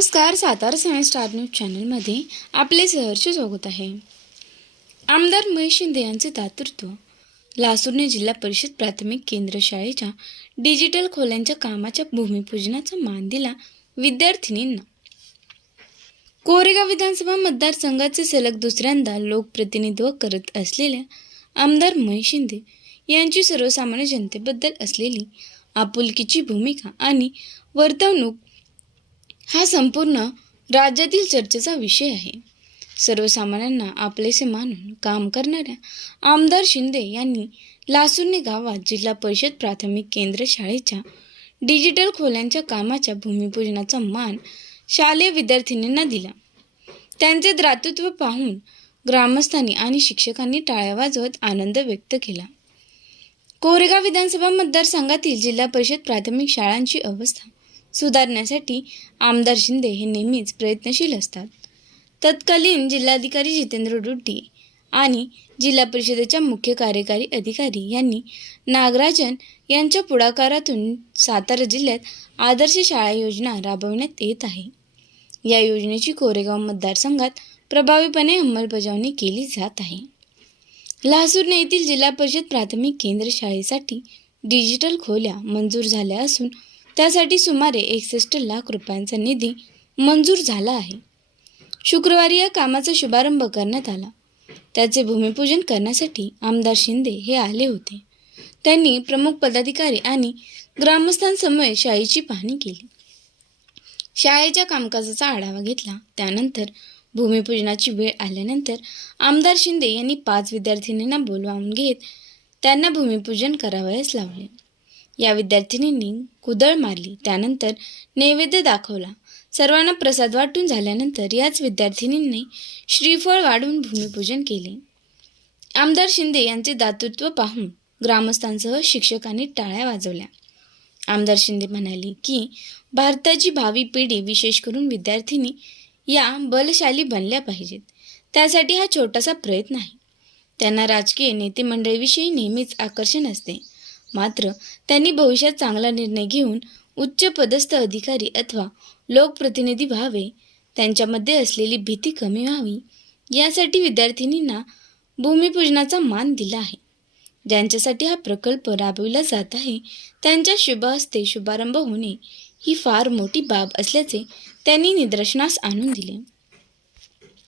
नमस्कार Satara science star news चॅनलमध्ये आपले सहर्ष स्वागत आहे. आमदार महेश शिंदे यांचे दातृत्व लासूरने जिल्हा परिषद प्राथमिक केंद्र शाळेच्या डिजिटल खोल्यांच्या कामाच्या भूमिपूजनाचा मान दिला विद्यार्थिनींना. कोरेगाव विधानसभा मतदारसंघाचे सलग दुसऱ्यांदा लोकप्रतिनिधित्व करत असलेल्या आमदार महेश शिंदे यांची सर्वसामान्य जनतेबद्दल असलेली आपुलकीची भूमिका आणि वर्तवणूक हा संपूर्ण राज्यातील चर्चेचा विषय आहे. सर्वसामान्यांना आपलेसे मानून काम करणाऱ्या आमदार शिंदे यांनी लासुर्णे गावात जिल्हा परिषद प्राथमिक केंद्र शाळेच्या डिजिटल खोल्यांच्या कामाच्या भूमिपूजनाचा मान शालेय विद्यार्थिनींना दिला. त्यांचे दातृत्व पाहून ग्रामस्थांनी आणि शिक्षकांनी टाळ्या वाजवत आनंद व्यक्त केला. कोरेगाव विधानसभा मतदारसंघातील जिल्हा परिषद प्राथमिक शाळांची अवस्था सुधारण्यासाठी आमदार शिंदे हे नेहमीच प्रयत्नशील असतात. तत्कालीन जिल्हाधिकारी जितेंद्र रुड्डी आणि जिल्हा परिषदेच्या मुख्य कार्यकारी अधिकारी यांनी नागराजन यांच्या पुढाकारातून सातारा जिल्ह्यात आदर्श शाळा योजना राबवण्यात येत आहे. या योजनेची कोरेगाव मतदारसंघात प्रभावीपणे अंमलबजावणी केली जात आहे. लासूरने येथील जिल्हा परिषद प्राथमिक केंद्र शाळेसाठी डिजिटल खोल्या मंजूर झाल्या असून त्यासाठी सुमारे एकसष्ट लाख रुपयांचा निधी मंजूर झाला आहे. शुक्रवारी या कामाचा शुभारंभ करण्यात आला. त्याचे भूमिपूजन करण्यासाठी आमदार शिंदे हे आले होते. त्यांनी प्रमुख पदाधिकारी आणि ग्रामस्थांसमोर शाळेची पाहणी केली. शाळेच्या कामकाजाचा आढावा घेतला. त्यानंतर भूमिपूजनाची वेळ आल्यानंतर आमदार शिंदे यांनी पाच विद्यार्थिनींना बोलवावून घेत त्यांना भूमिपूजन करावयास लावले. या विद्यार्थिनींनी कुदळ मारली. त्यानंतर नैवेद्य दाखवला. सर्वांना प्रसाद वाटून झाल्यानंतर याच विद्यार्थिनींनी श्रीफळ वाढून भूमिपूजन केले. आमदार शिंदे यांचे दातृत्व पाहून ग्रामस्थांसह शिक्षकांनी टाळ्या वाजवल्या. आमदार शिंदे म्हणाले की भारताची भावी पिढी विशेष करून विद्यार्थिनी या बलशाली बनल्या पाहिजेत. त्यासाठी हा छोटासा प्रयत्न आहे. त्यांना राजकीय नेते मंडळीविषयी नेहमीच आकर्षण असते. मात्र त्यांनी भविष्यात चांगला निर्णय घेऊन उच्च पदस्थ अधिकारी अथवा लोकप्रतिनिधी व्हावे त्यांच्यामध्ये असलेली भीती कमी व्हावी यासाठी विद्यार्थिनींना भूमिपूजनाचा मान दिला आहे. ज्यांच्यासाठी हा प्रकल्प राबविला जात आहे त्यांच्या शुभ हस्ते शुभारंभ होणे ही फार मोठी बाब असल्याचे त्यांनी निदर्शनास आणून दिले.